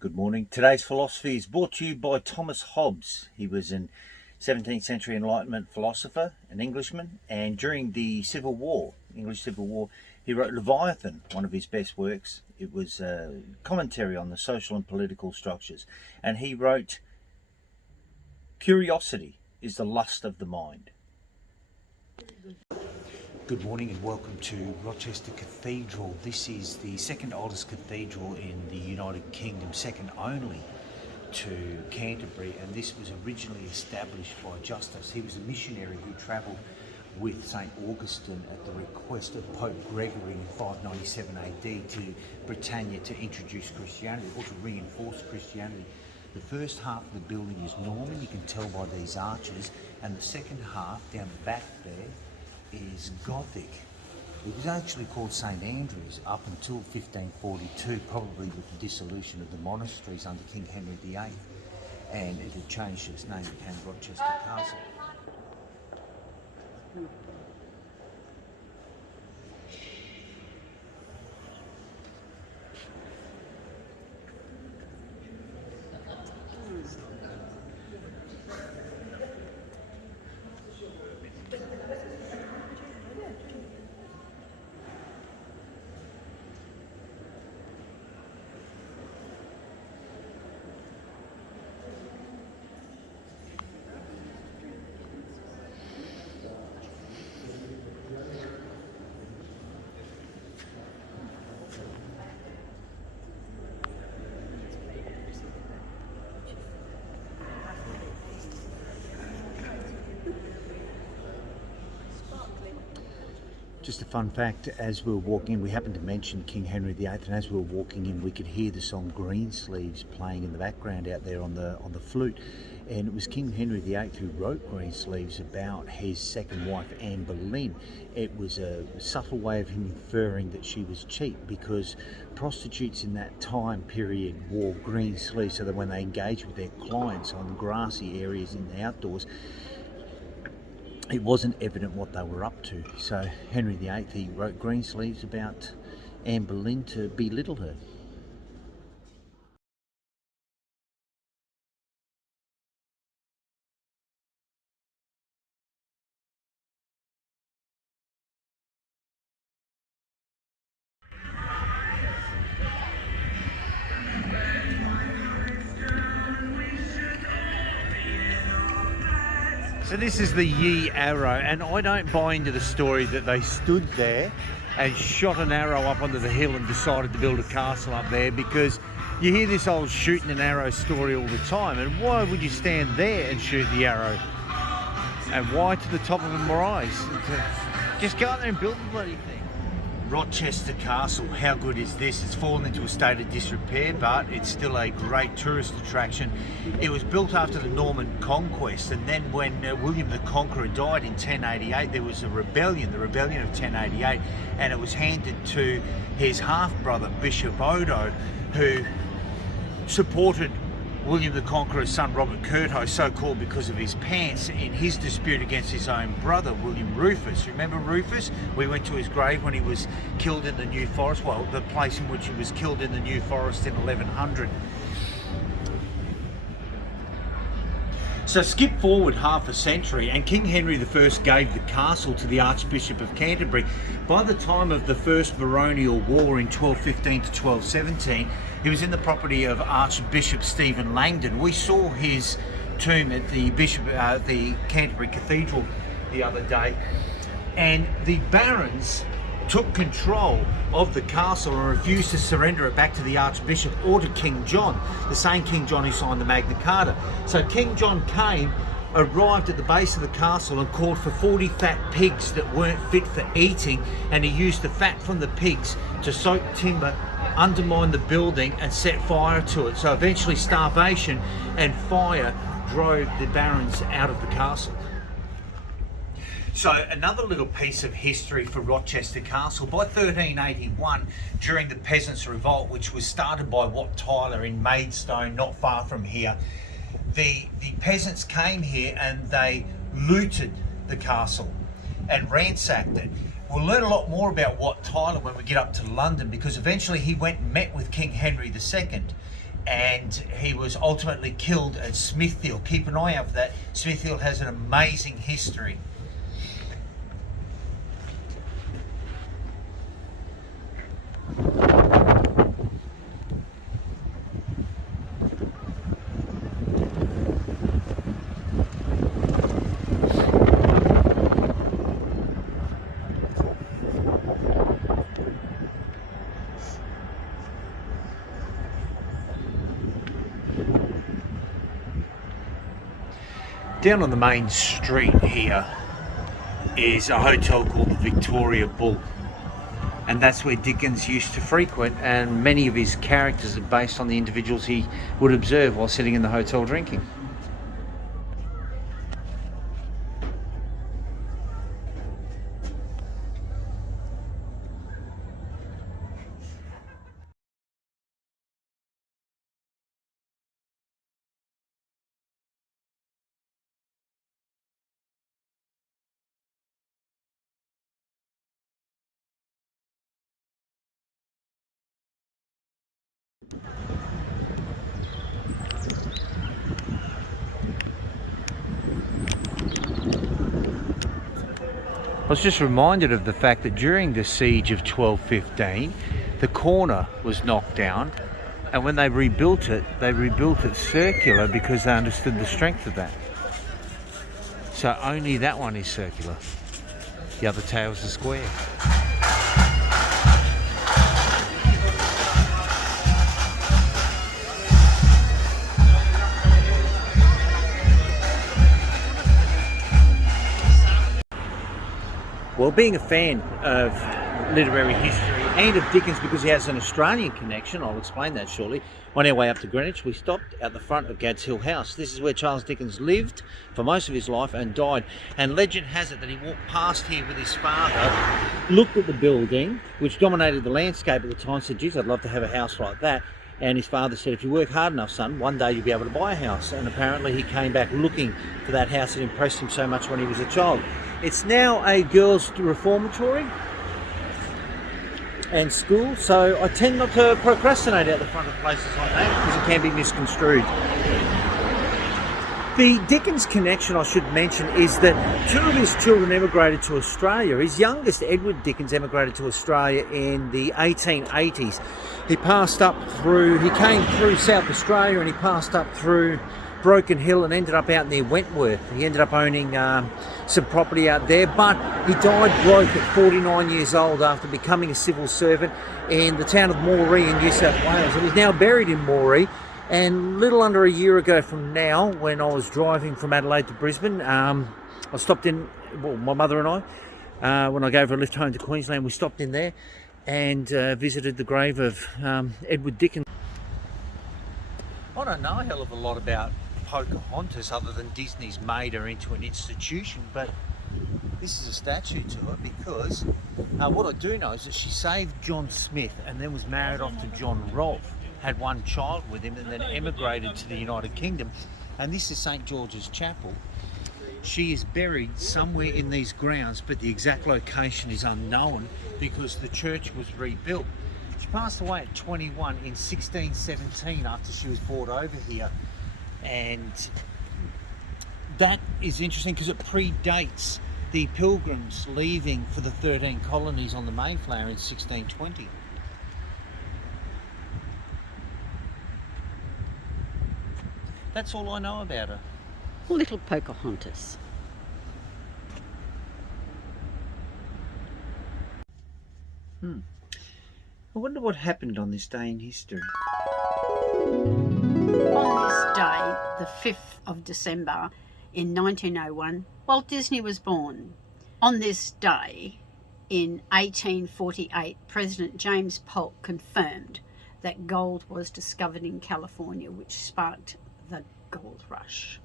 Good morning. Today's philosophy is brought to you by Thomas Hobbes. He was an 17th century Enlightenment philosopher, an Englishman, and during the Civil War, English Civil War, he wrote Leviathan, one of his best works. It was a commentary on the social and political structures. And he wrote, "Curiosity is the lust of the mind." Good morning and welcome to Rochester Cathedral. This is the second oldest cathedral in the United Kingdom, second only to Canterbury, and this was originally established by Justus. He was a missionary who travelled with St. Augustine at the request of Pope Gregory in 597 AD to Britannia to introduce Christianity or to reinforce Christianity. The first half of the building is Norman, you can tell by these arches, and the second half down the back there is Gothic. It was actually called St. Andrews up until 1542, probably with the dissolution of the monasteries under King Henry VIII, and it had changed its name, became Rochester Castle. Just a fun fact, as we were walking in, we happened to mention King Henry VIII, and as we were walking in we could hear the song Greensleeves playing in the background out there on the flute, and it was King Henry VIII who wrote Greensleeves about his second wife Anne Boleyn. It was a subtle way of him inferring that she was cheap, because prostitutes in that time period wore green sleeves so that when they engaged with their clients on grassy areas in the outdoors, it wasn't evident what they were up to. So Henry VIII, he wrote Greensleeves about Anne Boleyn to belittle her. So this is the Ye Arrow, and I don't buy into the story that they stood there and shot an arrow up onto the hill and decided to build a castle up there, because you hear this old shooting an arrow story all the time, and why would you stand there and shoot the arrow? And why to the top of a rise? Just go out there and build the bloody thing. Rochester Castle, how good is this? It's fallen into a state of disrepair, but it's still a great tourist attraction. It was built after the Norman conquest, and then when William the Conqueror died in 1088, there was a rebellion, the Rebellion of 1088, and it was handed to his half-brother, Bishop Odo, who supported William the Conqueror's son Robert Curthose, so called because of his pants, in his dispute against his own brother William Rufus. Remember Rufus? We went to his grave when he was killed in the New Forest, well, the place in which he was killed in the New Forest in 1100. So skip forward half a century, and King Henry I gave the castle to the Archbishop of Canterbury. By the time of the First Baronial War in 1215 to 1217, he was in the property of Archbishop Stephen Langdon. We saw his tomb at the Canterbury Cathedral the other day, and the barons took control of the castle and refused to surrender it back to the Archbishop or to King John, the same King John who signed the Magna Carta. So King John arrived at the base of the castle and called for 40 fat pigs that weren't fit for eating, and he used the fat from the pigs to soak timber, undermine the building and set fire to it. So eventually starvation and fire drove the barons out of the castle. So another little piece of history for Rochester Castle. By 1381, during the Peasants' Revolt, which was started by Wat Tyler in Maidstone, not far from here, the peasants came here and they looted the castle and ransacked it. We'll learn a lot more about Wat Tyler when we get up to London, because eventually he went and met with King Henry II, and he was ultimately killed at Smithfield. Keep an eye out for that. Smithfield has an amazing history. Down on the main street here is a hotel called the Victoria Bull, and that's where Dickens used to frequent, and many of his characters are based on the individuals he would observe while sitting in the hotel drinking. I was just reminded of the fact that during the siege of 1215, the corner was knocked down, and when they rebuilt it circular because they understood the strength of that. So only that one is circular. The other tails are square. Well, being a fan of literary history and of Dickens because he has an Australian connection, I'll explain that shortly, on our way up to Greenwich we stopped at the front of Gads Hill House. This is where Charles Dickens lived for most of his life and died, and legend has it that he walked past here with his father, looked at the building which dominated the landscape at the time, said, geez, I'd love to have a house like that. And his father said, if you work hard enough, son, one day you'll be able to buy a house. And apparently he came back looking for that house that impressed him so much when he was a child. It's now a girls' reformatory and school, so I tend not to procrastinate out the front of places like that because it can be misconstrued. The Dickens connection, I should mention, is that two of his children emigrated to Australia. His youngest, Edward Dickens, emigrated to Australia in the 1880s. He came through South Australia and he passed up through Broken Hill and ended up out near Wentworth. He ended up owning some property out there, but he died broke at 49 years old after becoming a civil servant in the town of Moree in New South Wales. And he's now buried in Moree. And little under a year ago from now, when I was driving from Adelaide to Brisbane, I stopped in, well, my mother and I, when I gave her a lift home to Queensland, we stopped in there and visited the grave of Edward Dickens. I don't know a hell of a lot about Pocahontas other than Disney's made her into an institution, but this is a statue to her because what I do know is that she saved John Smith and then was married off to John Rolfe, had one child with him and then emigrated to the United Kingdom. And this is St. George's Chapel. She is buried somewhere in these grounds, but the exact location is unknown because the church was rebuilt. She passed away at 21 in 1617 after she was brought over here. And that is interesting because it predates the Pilgrims leaving for the 13 colonies on the Mayflower in 1620. That's all I know about her. Little Pocahontas. I wonder what happened on this day in history. On this day, the 5th of December in 1901, Walt Disney was born. On this day in 1848, President James Polk confirmed that gold was discovered in California, which sparked the gold rush.